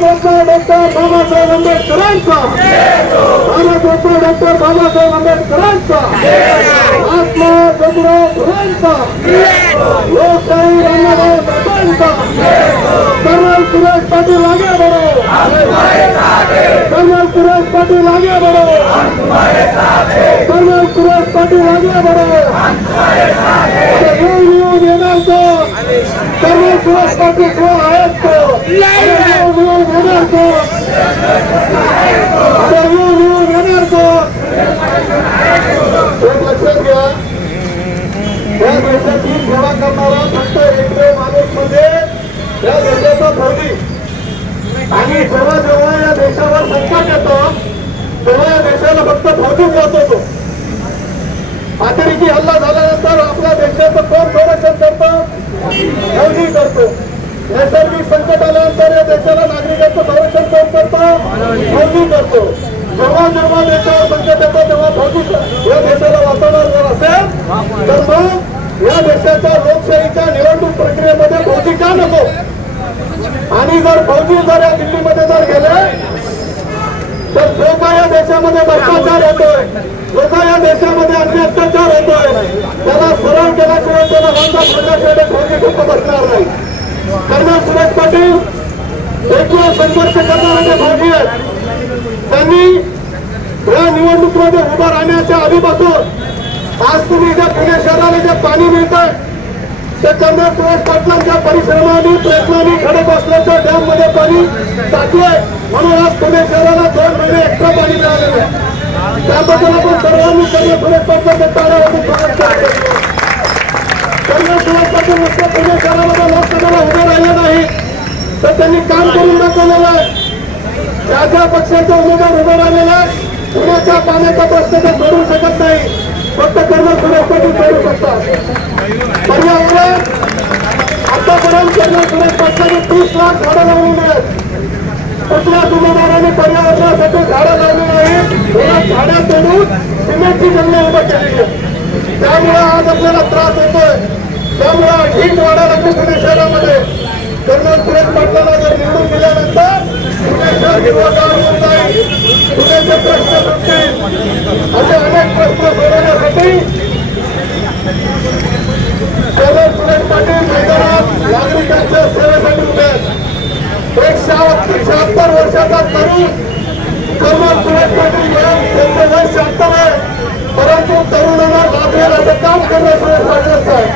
डॉक्टर बाबासाहेब आंबेडकरांचा, डॉक्टर बाबासाहेब आंबेडकरांचा, महात्मा ज्योतिराव फुलेंचा, लोकशाही अण्णाभाऊ साहेबांचा, कर्नल सुरेश पाटील आगे बढ़ो, कर्नल सुरेश पाटील आगे बढ़ो, कर्नल सुरेश पाटील आगे बढ़ो, येणार तो कर्नल सुरेश पाटील जो आहेत तो येणार तो येणार तो एक लक्षात घ्या, या देशाची सेवा करणारा फक्त एकमेव माणूस म्हणजे या देशाचा फौजी. आणि जेव्हा जेव्हा या देशावर संकट येतं तेव्हा या देशाला फक्त फौजीच वाचवतो. अतिरेकी हल्ला झाल्यानंतर आपल्या देशाचं कोण संरक्षण करतं? फौजी करतो. नैसर्गिक संकट आल्यानंतर या देशाला नागरिकांचं संरक्षण कोण करतं? फौजी करतो. जेव्हा जेव्हा देशावर संकट येतं तेव्हा फौजी या देशाला वाचवणार जर असेल तर मग या देशाच्या लोकशाहीच्या निवडणूक प्रक्रियेमध्ये फौजी का नको? आणि जर फौजी जर या दिल्लीमध्ये जर गेले तर जो काय या देशामध्ये भ्रष्टाचार होतोय, जो काय या देशामध्ये अन्य अत्याचार होतोय त्याला सरळ केल्याशिवाय त्याला बंद करण्यासाठी फौजी गप्प बसणार नाही. कर्नल सुरेश पाटील एकूण संघर्ष करणारे फौजी आहेत. त्यांनी या निवडणुकीमध्ये उभं राहण्याच्या आधीपासून आज तुम्ही ज्या पुणे शहराला जे पाणी मिळत आहे ते कर्नल सुरेश पाटलांच्या परिश्रमाने प्रयत्नाने खडक असल्याच्या डॅम मध्ये पाणी टाकलंय म्हणून आज पुणे शहराला 2 महिने एक्स्ट्रा पाणी मिळालेलं आहे. त्याबद्दल आपण सर्वांनी कर्नल सुरेश पाटलांच्या टाळ्यावरून स्वागत करतो. कर्नल सुरेश पाटील नुसतं पुणे शहरामध्ये लोकसभेला उभे राहिले नाही तर त्यांनी काम करून दाखवलेलं आहे. ज्या ज्या पक्षाचे उमेदवार उभे राहिलेले आहेत पुण्याच्या पाण्याचा प्रश्न ते सोडू शकत नाही, फक्त कर्नल सुरेश पाटील सोडू शकतात. पर्यावरण आतापर्यंत कर्नल सुरेश पाटलांनी 30 लाख झाडं लावलेली आहेत. कुठल्याच उमेदवारांनी पर्यावरणासाठी झाडं लावली नाही, झाडं तोडून सिमेंटची जंगले उभं केलेली आहेत. त्यामुळे आज आपल्याला त्रास होतोय. त्यामुळे हीट वाढायला लागली पुणे शहरामध्ये. कर्नल सुरेश पाटलांना जर निवडून दिल्यानंतर पुणे शहर हिरवगार होऊन जाईल, पुण्याचे प्रश्न सुटतील. असे अनेक प्रश्न सोडवण्यासाठी कर्नल सुरेश पाटील मैदानात नागरिकांच्या सेवेसाठी उभे आहेत. 176 वर्षाचा तरुण कर्नल सुरेश पाटील त्यांचे वय 76 आहे, परंतु तरुणांना लाभेल असं काम कर्नल सुरेश पाटलांचं आहे.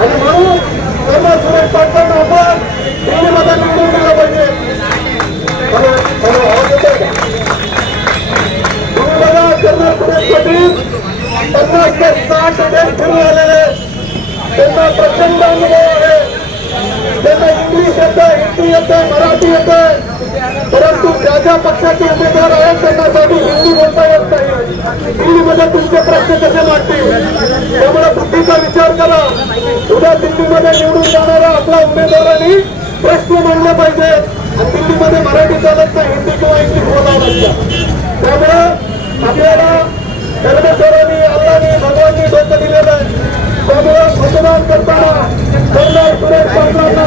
आणि म्हणून कर्नल सुरेश पाटलांना आपण दिल्लीमध्ये निवडून दिलं पाहिजे. तुम्ही बघा कर्नल सुरेश पाटील 50 ते 60 देश फिरून आलेले, त्यांना प्रचंड अनुभव आहे. त्यांना इंग्लिश येतं, हिंदी येतं, मराठी येतं, परंतु ज्या ज्या पक्षाचे उमेदवार आहेत त्यांना साधी हिंदी बोलता येत नाही. दिल्लीमध्ये तुमचे प्रश्न कसे मांडतील? त्यामुळे बुद्धीचा विचार करा. उद्या दिल्लीमध्ये निवडून जाणारा आपला उमेदवारांनी प्रश्न मांडले पाहिजे. आणि दिल्लीमध्ये मराठी चालत नाही, हिंदी किंवा इंग्लिश बोलावं लागतं. त्यामुळे आपल्याला धर्मेश्वरांनी, अल्लानी, भगवाननी डोकं दिलेलं आहे. त्यामुळे मतदान करताना कर्नल सुरेश पाटलांना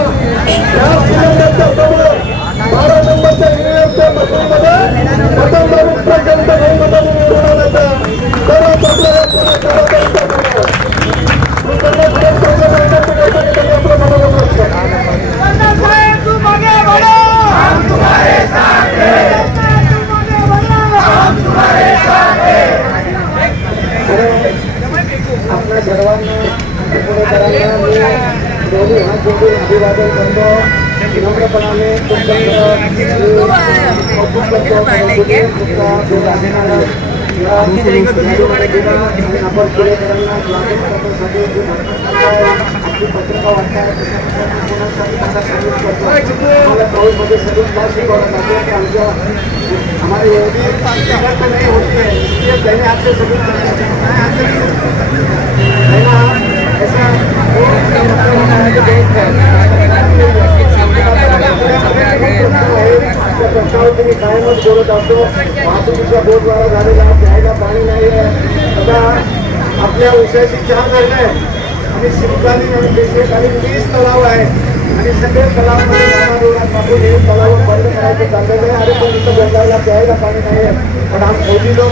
या सिलेंडरच्या समोर 12 नंबरच्या ईव्हीएमच्या मशीनमध्ये मतदान प्रचंड बहुमताने निवडून आल्याचा सर्वात आपल्याला आपल्या सर्वांना दोन्ही हात जोडून अभिवादन करतो. विनम्रपणाने आपण पुणेकरांना आपली पत्रिका वाटतात पाऊसमध्ये सगळं क्लास शिकवण्यासाठी आमच्या हमारे एवढी नाही होती है. त्याने आपले सगळं ऐसा बोलत असतो वाहतुकीच्या बोटद्वारा झालेला प्यायला पाणी नाही आहे. आता आपल्या उशाची 4 धरणं आहे आणि शिवकालीन आणि पेशवेकालीन 20 तलाव आहे आणि सगळे तलावामध्ये नानारोगात टाकून हे तलाव बंद करायचं चाललेलं आहे. अरे पण इथं बोलायला प्यायला पाणी नाही आहे. पण हम फौजी लोग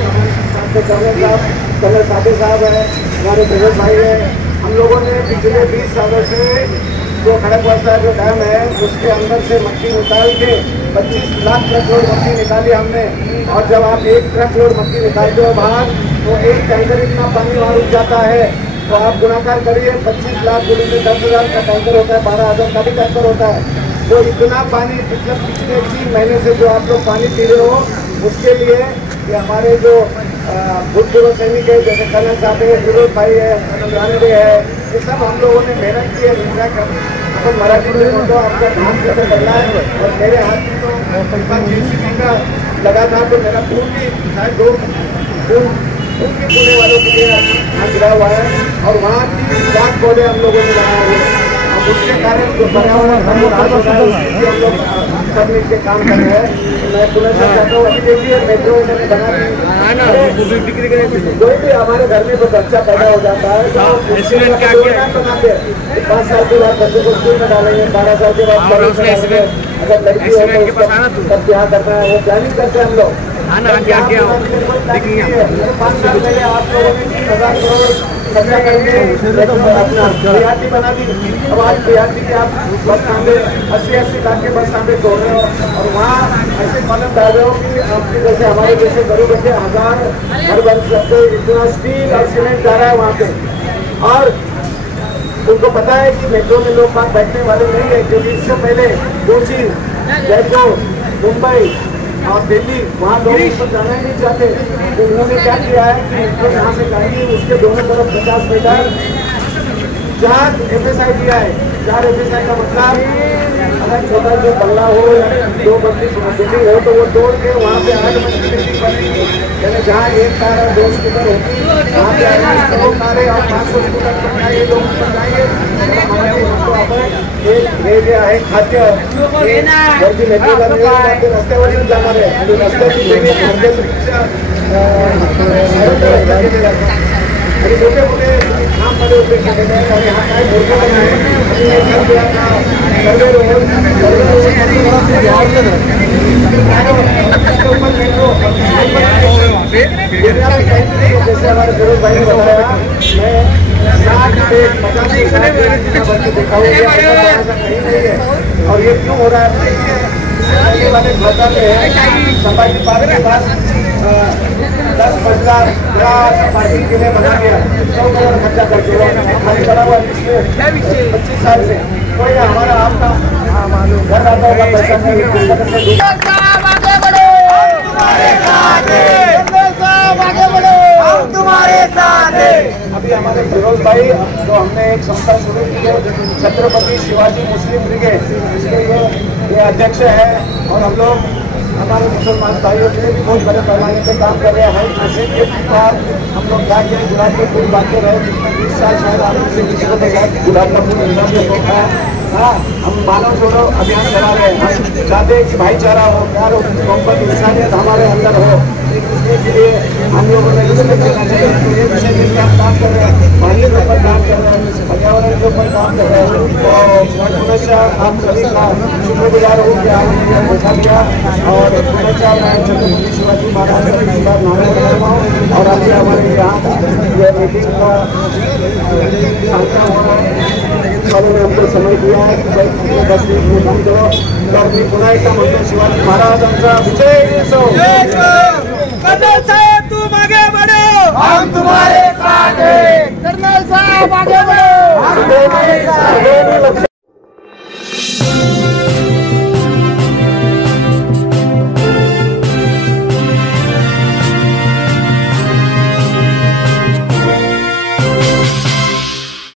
कर्नल सादे साहब है, हमारे प्रवेश भाई है, हम लोगों ने पिछले 20 सालों से जो खड़गवासला जो डैम है उसके अंदर से मट्टी निकाल के 25 लाख ट्रक लोड मट्टी निकाली हमने. और जब आप 1 ट्रक लोड मट्टी निकालते हो बाहर तो 1 टैंकर इतना पानी वहाँ रुक जाता है. तो आप गुणाकार करिए 25 लाख गुणी में 10,000 का टैंकर होता है, 12,000 का भी टैंकर होता है. तो इतना पानी पिछले 3 महीने से जो आप लोग पानी पी रहे हो उसके लिए ये हमारे जो भूतपूर्व सैनिक है जैसे कर्नल साहब है, विरोध भाई है, रानडे है, ये सब हम लोगों ने मेहनत की है. अपन मराठी में तो आपका नाम कैसे करना है. और मेरे हाथ में तो JCB का लगा था तो मेरा खून भी शायद 2 खून के पुणे वालों के लिए यहाँ गिरा हुआ है. और वहाँ 30 लाख पौधे हम लोगों ने लगाए हुए हैं. अब उसके कारण जो पर्यावरण हम लोग सब मिल के काम कर रहे हैं. मैं पुनः चाहता हूँ अभी देखिए मेट्रो इन्होंने बना दी. कोई भी हमारे घर में तो बच्चा पैदा हो जाता है तो 5 साल के बाद बच्चे को स्कूल में डालेंगे, 12 साल के बाद अगर लड़की है तो तब ब्याह करना है वो प्लानिंग करते हैं हम लोग. 5 साल पहले आप लोगों ने 30,000 करोड़ खर्चा करके अपना BRT बना दी. अब आज BRT के आप बस स्टैंडे 80-80 लाख के बस स्टैंडे तोड़ रहे हो और वहाँ ऐसे कॉलम डाल रहे हो कि आपके जैसे हमारे जैसे गरीब बच्चे 1000 हर बन सकते. इतना स्टील और सीमेंट जा रहा है वहाँ पे. और उनको पता है कि मेट्रो में लोग बात बैठने वाले नहीं है क्योंकि इससे पहले कोची, जयपुर, मुंबई और दिल्ली वहाँ लोग ऊपर जाना ही नहीं चाहते. तो उन्होंने क्या किया है कि मेट्रो यहाँ से जाएंगे उसके दोनों तरफ 50 मीटर 4 FSI दिया है. 4 FSI का मतलब अगर छोटा जो बंगला हो या 2 मंजिल बिल्डिंग हो तो वो तोड़ के वहाँ पे 8 मंजिल बिल्डिंग बनेगी. यानी जहाँ 1 कार और 2 स्कूटर होती वहाँ पे 2 कारें और 500 स्कूटर बनना ये लोग ऊपर जाएंगे. हे जे आहे खाद्य वरती मेट्रोला मिळालं रस्त्यावरून जाणार आहे आणि रस्त्याची रिक्षा आणि मोठे मोठे काम मध्ये उपयोग केलेले आहेत. आणि हा काय मूर्खपणा आहे. जैसे हमारे फिरोज भाई ने बताया मैं 60 से 50 देखा हूँ कहीं नहीं है. और ये क्यों हो रहा है पहले वाले भ्रष्टा में है संभाजी पार्क के पास 10-15 पार्किंग के लिए बना दिया 100 करोड़ खर्चा करके खाली पड़ा हुआ 25 साल से. कोई हमारा आपका घर आता होगा पैसा नहीं. अभी हमारे फिरोज भाई जो हमने एक संस्था शुरू की है छत्रपति शिवाजी मुस्लिम ब्रिगेड, इसके ये अध्यक्ष है. और हम लोग हमारे मुसलमान भाइयों के लिए भी बहुत बड़े पैमाने पे काम कर रहे हैं. हर मस्जिद के बाद हम लोग जाके गुलाब के फूल बांटते रहे. 20 साल शायद आपने से किसी को देखा गुलाब का फूल इंसान में होता है. हाँ, हम मानव छोड़ो अभियान चला रहे हैं. हम चाहते हैं कि भाईचारा हो, प्यार हो, मोहब्बत, इंसानियत हमारे अंदर हो. एक दूसरे के लिए हम लोगों ने रिस्पेक्ट करना चाहिए. तो ये विषय के लिए हम काम कर रहे हैं, पानी के ऊपर काम कर रहे हैं, पर्यावरण के ऊपर काम कर रहे हैं. तो हमेशा आप सभी का शुक्रगुजार हूँ कि आपने मौका दिया. और हमेशा मैं छत्रपति शिवाजी महाराज का परिवार नारायण करता हूँ. और अभी हमारे यहाँ ये मीटिंग का संख्या हो रहा है वालों ने हमको समय दिया है कि 10 मिनिट में काम करो. तर मी पुन्हा एकदा म्हणतो शिवाजी महाराजांचा विजय असो. कर्नल साहब तुम आगे बढ़ो, हम तुम्हारे साथ हैं. कर्नल साहब आगे